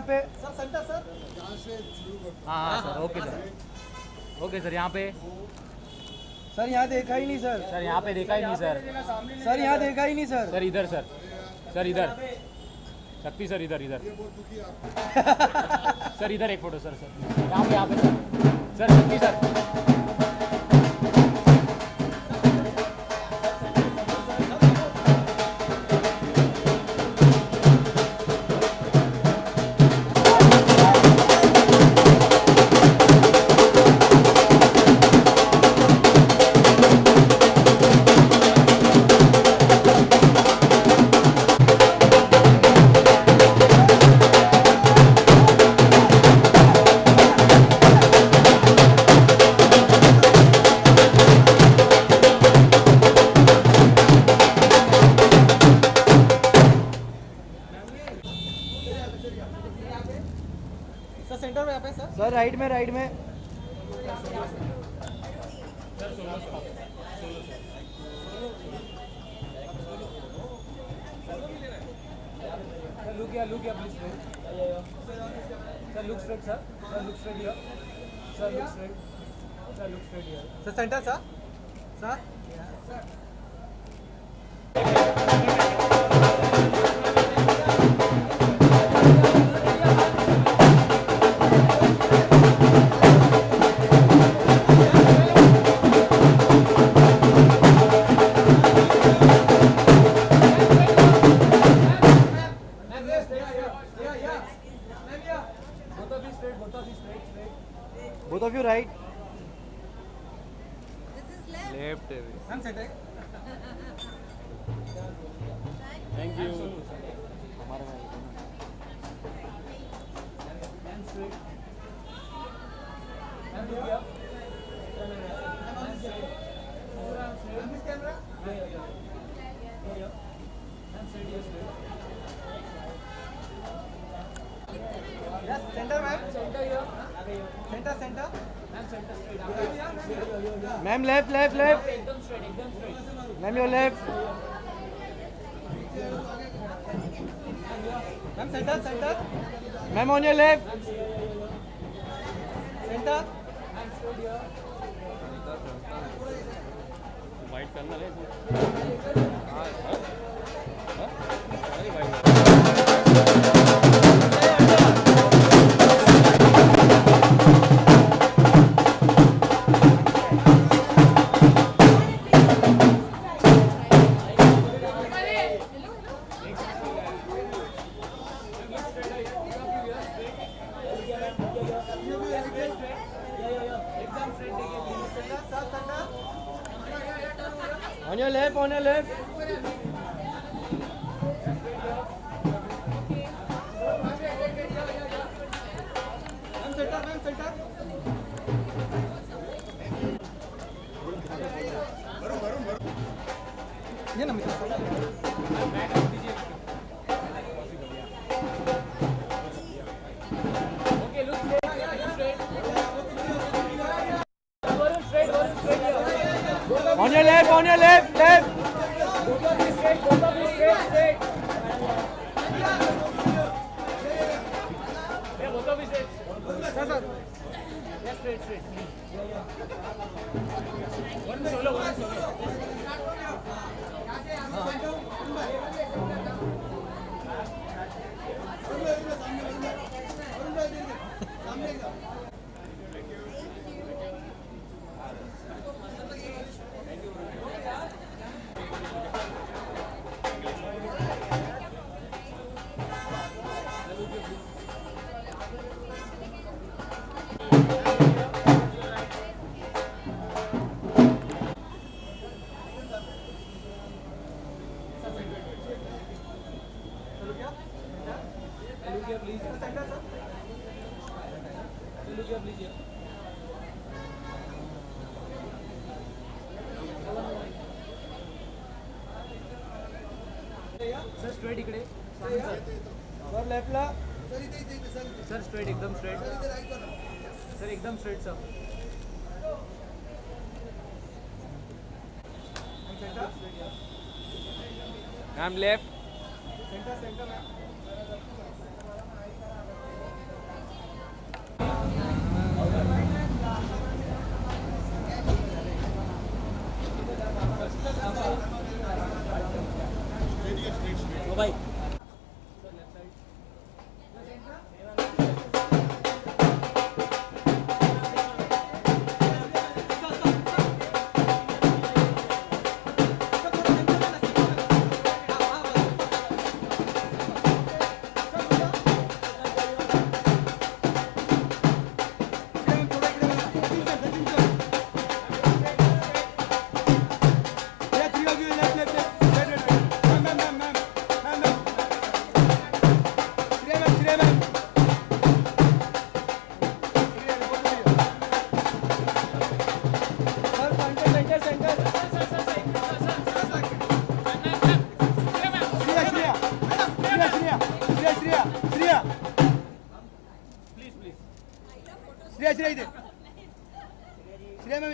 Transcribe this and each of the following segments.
यहाँ पे sir centre sir. हाँ हाँ sir, okay sir, okay sir. यहाँ पे सर, यहाँ देखा ही नहीं सर। सर, यहाँ पे देखा ही नहीं सर। सर, यहाँ देखा ही नहीं सर। सर इधर सर, सर इधर, शक्ति सर इधर इधर सर इधर एक फोटो सर, सर यहाँ पे सर, सर शक्ति सर। सर सेंटर में यहाँ पे सर। सर राइट में, राइट में। Look here, please. Sir, look straight, sir. Sir, look straight here. Sir, look straight. Sir, look straight here. Sir centre sir. Sir Both of you right. Left. Ma'am centre. Thank you. Yes centre ma'am. Centre centre. Ma'am left, left, left. Ma'am your left. Ma'am centre centre. Ma'am on your left. Centre. White करना है। On your left, on your left. Ma'am centre ma'am centre. ये ना मित्र। Okay, look straight. On your left, on your left, left. Sir straight इकडे sir लेफ्टला. Sir straight, एकदम straight sir, एकदम straight sir. I'm left. Centre centre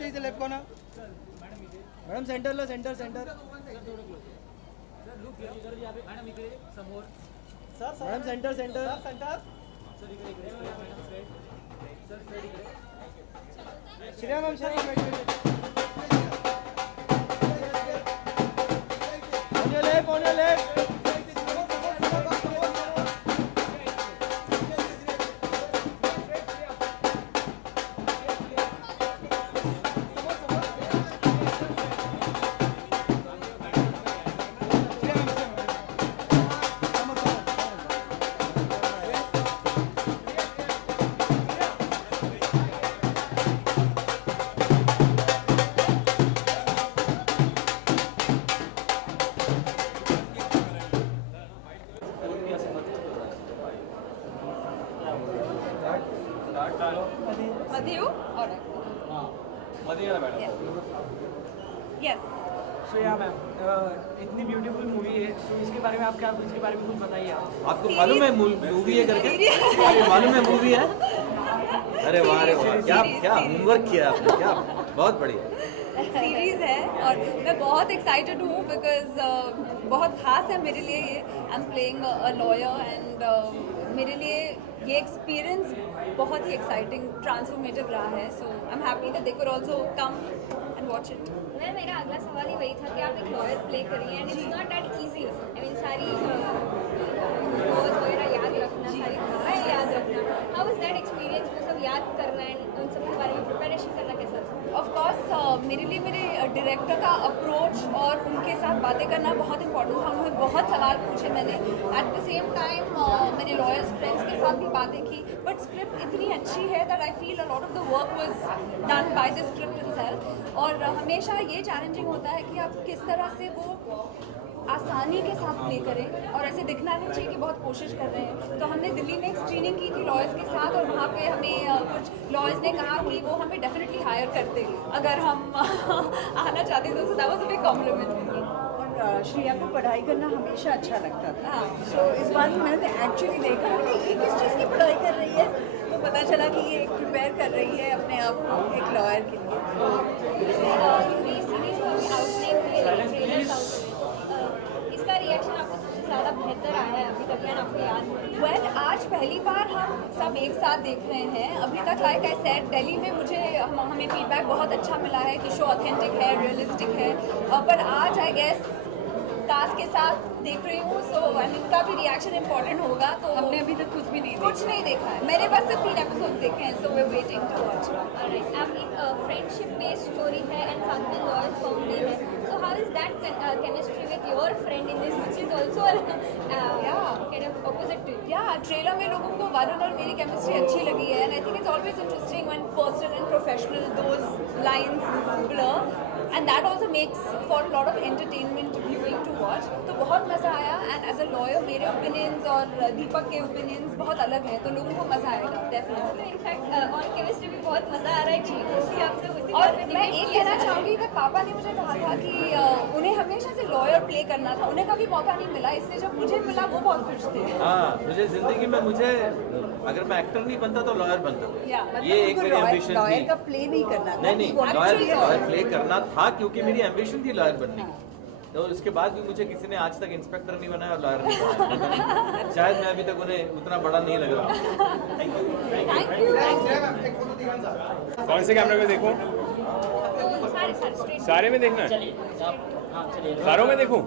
इथे left corner madam सेंटरला centre sir look madam इकडे समोर sir madam centre centre centre sir इकडे madam straight sir straight इकडे Shreya ma'am on your left Madhu? All right. मधेरा madam Yes. Shreya ma'am इतनी beautiful movie है so इसके बारे में आप क्या इसके बारे में कुछ बताइए आप आपको मालूम है मूवी है करके आपको मालूम है मूवी है अरे वाह क्या क्या होमवर्क किया आपने क्या बहुत बढ़िया सीरीज है और मैं बहुत एक्साइटेड हूँ बिकॉज बहुत खास है मेरे लिए ये I am playing a lawyer and मेरे लिए ये एक्सपीरियंस बहुत ही एक्साइटिंग ट्रांसफॉर्मेटिव रहा है so I am happy that they could also come and watch it मेरा अगला सवाल ही वही था कि आप एक लॉयर प्ले करिए and it's not that easy I mean सारी लॉज वगैरह याद रखना सारी धाराएं याद रखना हाउ इज दैट एक्सपीरियंस वो सब याद करना एंड उन सब के बारे में प्रिपरेशन करना कैसा था ऑफ कोर्स मेरे लिए मेरे डायरेक्टर का अप्रोच और उनके साथ बातें करना बहुत इंपॉर्टेंट था उन्होंने बहुत सवाल पूछे मैंने एट द सेम टाइम मेरे लॉयर्स फ्रेंड्स के साथ भी बातें की बट स्क्रिप्ट इतनी अच्छी है that I feel a lot of the work was done by the script itself और हमेशा ये चैलेंजिंग होता है कि आप किस तरह से वो आसानी के साथ प्ले करें और ऐसे दिखना नहीं चाहिए कि बहुत कोशिश कर रहे हैं तो हमने दिल्ली में एक स्क्रीनिंग की थी लॉयर्स के साथ और वहाँ पे हमें कुछ लॉयर्स ने कहा कि वो हमें डेफिनेटली हायर करते अगर हम आना चाहते तो that was a big complement for me Shreya को पढ़ाई करना हमेशा अच्छा लगता था हाँ। सो इस बार मैंने एक्चुअली देखा कि ये किस चीज़ की पढ़ाई कर रही है तो पता चला कि ये प्रिपेयर कर रही है अपने आप को एक लॉयर के लिए इसका रिएक्शन आपको सबसे ज़्यादा बेहतर आया है अभी तक एंड आपको याद है वेल आज पहली बार हम सब एक साथ देख रहे हैं अभी तक लाइक आई सेड दिल्ली में हमें फीडबैक बहुत अच्छा मिला है कि शो ऑथेंटिक है रियलिस्टिक है पर आज आई गेस कास्ट के साथ देख रही हूँ सो इनका भी रिएक्शन इंपॉर्टेंट होगा तो हमने अभी तक कुछ भी नहीं कुछ नहीं देखा है मैंने बस सिर्फ 3 एपिसोड देखे हैं so we waiting to watch अब एक फ्रेंडशिप बेस्ड स्टोरी है एंड साथ में लॉयर कॉमेडी है so how is that chemistry with your friend in this which is also kind of opposite to या ट्रेलर में लोगों को वरुण और मेरी केमिस्ट्री अच्छी लगी है and I think it's always interesting when personal and professional those lines blur and that also makes for lot of entertainment viewing to watch तो बहुत मज़ा आया एंड एज अ लॉयर मेरे ओपिनियंस और दीपक के ओपिनियंस बहुत अलग हैं तो लोगों को मज़ा आएगा डेफिनेटली इनफैक्ट ऑन केमिस्ट्री भी बहुत मज़ा आ रहा है कि आप सब उसी और मैं एक कहना चाहूँगी कि पापा ने मुझे कहा था कि उन्हें हमेशा से लॉयर प्ले करना था उन्हें कभी मौका नहीं मिला इसलिए जब मुझे मिला वो बहुत खुश थे हाँ मुझे जिंदगी में अगर मैं एक्टर नहीं बनता तो लॉयर बनता ये एक मेरी एम्बिशन लॉयर थी का प्ले नहीं करना था नहीं लॉयर प्ले करना था क्योंकि मेरी एम्बिशन थी लॉयर बनने की तो उसके बाद भी मुझे किसी ने आज तक इंस्पेक्टर नहीं बनाया और लॉयर नहीं बनाया शायद मैं अभी तक उन्हें उतना बड़ा नहीं लग रहा थैंक यू कौन से कैमरे में देखूं सारे स्ट्रेट सारे में देखना है सारों में देखूं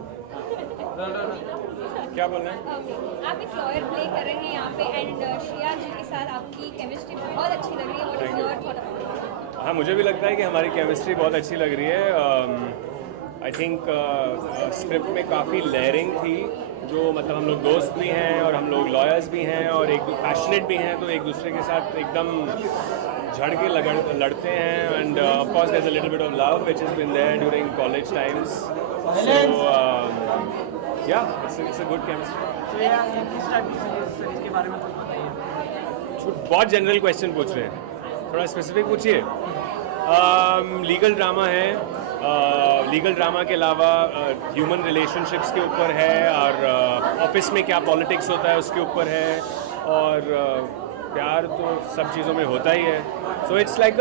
क्या बोलना है आप एक लॉयर प्ले कर रहे हैं यहाँ पे एंड श्रेया जी के साथ आपकी केमिस्ट्री बहुत अच्छी लग रही है what is your thought about हाँ मुझे भी लगता है कि हमारी केमिस्ट्री बहुत अच्छी लग रही है आई थिंक स्क्रिप्ट में काफ़ी लेयरिंग थी जो मतलब हम लोग दोस्त भी हैं और हम लोग लॉयर्स भी हैं और एक पैशनेट भी हैं तो एक दूसरे के साथ एकदम झड़ के लड़ते हैं and of course there is a little bit of love which has been there during college times so yeah it's a good chemistry Shreya किस टाइप की सीरीज के बारे में कुछ बताइए बहुत जनरल क्वेश्चन पूछ रहे हैं थोड़ा स्पेसिफिक पूछिए लीगल ड्रामा है लीगल ड्रामा के अलावा ह्यूमन रिलेशनशिप्स के ऊपर है और ऑफिस में क्या पॉलिटिक्स होता है उसके ऊपर है और प्यार तो सब चीज़ों में होता ही है. So it's like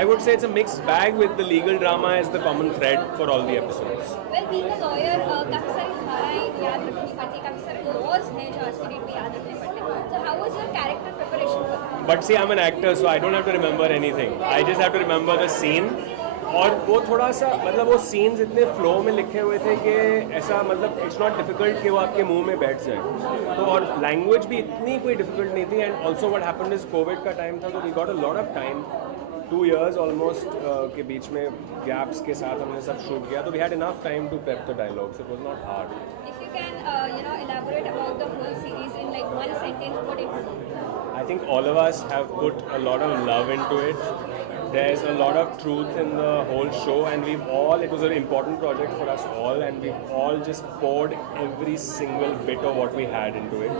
I would say it's a mixed bag with the legal drama as the common thread for all the episodes. Well, being a lawyer, काफ़ी सारी धाराएं याद रखनी पड़ती है, काफ़ी सारे laws हैं जो आज की डेट में याद रखने पड़ते हैं. So how was your character preparation for that? But see, I'm an actor, so I don't have to remember anything. I just have to remember the scene. और वो थोड़ा सा मतलब वो सीन्स इतने फ्लो में लिखे हुए थे कि ऐसा मतलब इट्स नॉट डिफिकल्ट कि वो आपके मुंह में बैठ जाए. तो और लैंग्वेज भी इतनी कोई डिफिकल्ट नहीं थी. And also what happened is covid का टाइम था, तो we got a lot of time, 2 years almost के बीच में गैप्स के साथ हमने सब शूट किया. तो we had enough time to prep the dialogue, so it was not hard. If you can, elaborate about the whole series in like one sentence, what it would be? I think all of us have put a lot of love into it. There's a lot of truth in the whole show, and it was an important project for us all, and we've all just poured every single bit of what we had into it.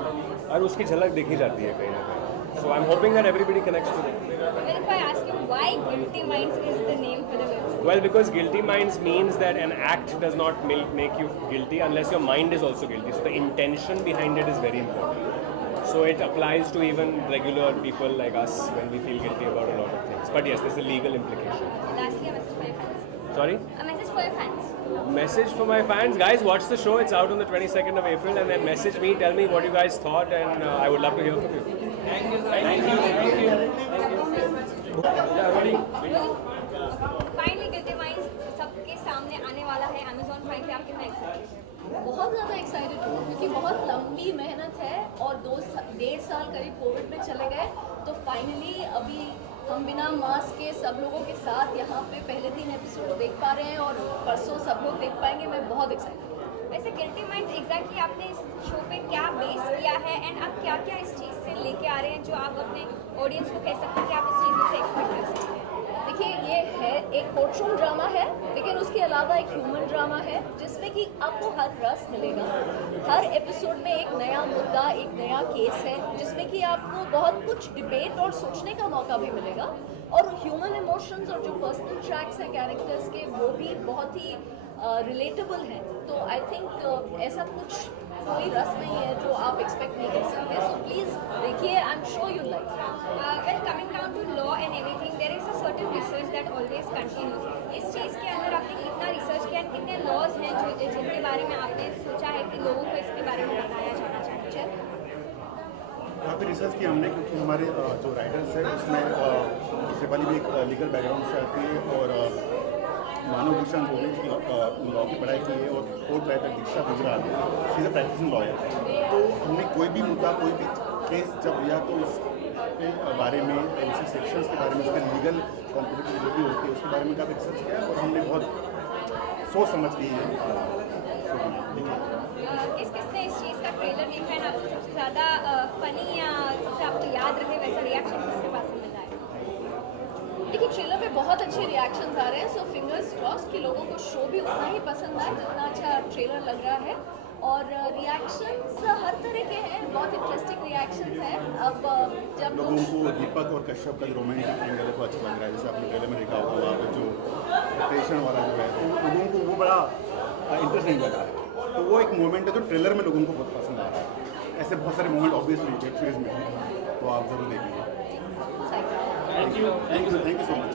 और उसकी झलक देखी जाती है कहीं ना कहीं. So I'm hoping that everybody connects to it. Well, if I ask you why Guilty Minds is the name for the web series? Well, because guilty minds means that an act does not make you guilty unless your mind is also guilty. So the intention behind it is very important. So it applies to even regular people like us when we feel guilty about a lot of things. But yes, there's a legal implication. Lastly, a message for your fans. Sorry? A message for your fans. Message for my fans. Guys, watch the show. It's out on the 22nd of April. And then message me, tell me what you guys thought. And I would love to hear from you. Thank you. Thank you. Thank you. Finally, Guilty Minds सबके सामने आने वाला है Amazon Prime पे. आप कितना excited? बहुत ज़्यादा एक्साइटेड हूँ क्योंकि बहुत लंबी मेहनत है और 1.5 साल करीब कोविड में चले गए, तो फाइनली अभी हम बिना मास्क के सब लोगों के साथ यहाँ पे पहले 3 एपिसोड देख पा रहे हैं और परसों सब लोग देख पाएंगे. मैं बहुत एक्साइटेड हूँ. वैसे गिल्टी माइंड्स एग्जैक्टली आपने इस शो पे क्या बेस किया है एंड आप क्या क्या इस चीज़ से लेके आ रहे हैं जो आप अपने ऑडियंस को कह सकते हैं कि आप इस चीज़ से एक्सपेक्ट कर सकते हैं? देखिए, ये है एक कोर्टरूम ड्रामा है, लेकिन उसके अलावा एक ह्यूमन ड्रामा है जिसमें कि आपको हर रस मिलेगा. हर एपिसोड में एक नया मुद्दा, एक नया केस है जिसमें कि आपको बहुत कुछ डिबेट और सोचने का मौका भी मिलेगा. और ह्यूमन इमोशंस और जो पर्सनल ट्रैक्स हैं कैरेक्टर्स के, वो भी बहुत ही रिलेटेबल हैं. तो आई थिंक ऐसा कुछ कोई रस नहीं है जो आप एक्सपेक्ट नहीं कर सकते. सो प्लीज़ देखिए, I am sure you like. Well, coming down to law and everything, there is a certain research that always continues. इस चीज़ के अंदर आपने कितना रिसर्च किया, कितने लॉज हैं जिनके बारे में आपने सोचा है कि लोगों को इसके बारे में बताया जाना चाहिए? काफ़ी रिसर्च किया हमने, क्योंकि हमारे जो राइटर्स हैं उसमें शिवाली भी एक लीगल बैकग्राउंड से आती है और मानव भूषण हो गई लॉ की पढ़ाई की है और कोर्ट writer Diksha Gujral she is a practicing lawyer. तो हमने कोई भी मुद्दा, कोई भी केस जब लिया तो उसके बारे में, उसी सेक्शंस के बारे में, उसके लीगल कॉम्पिटिबिलिटी होती है उसके बारे में काफ़ी रिसर्च किया और हमने बहुत सोच समझ की है. किस किसने इस चीज़ का ट्रेलर देखा है आपको सबसे ज़्यादा फनी या सबसे आपको याद रहे वैसा रिएक्शन किसके पास मिल रहा है? देखिए, ट्रेलर में बहुत अच्छे रिएक्शंस आ रहे हैं. सो फिंगर्स क्रॉस्ड कि लोगों को शो भी उतना ही पसंद आए जितना अच्छा ट्रेलर लग रहा है. और रिएक्शंस हर तरह के हैं, बहुत इंटरेस्टिंग रिएक्शंस हैं. अब जब लोगों को दीपक और कश्यप का जो रोमांटिक एंगल को अच्छा लग रहा है, जैसे आपने ट्रेलर में देखा होगा वहाँ पर जो डिप्रेशन वाला जो है, तो लोगों को वो बड़ा इंटरेस्टिंग लग रहा है. तो वो एक मोमेंट है जो ट्रेलर में लोगों को बहुत पसंद आ रहा है. ऐसे बहुत सारे मोमेंट ऑब्वियसली वेब सीरीज में हैं, तो आप जरूर देखिए. Thank you. Thank you so much.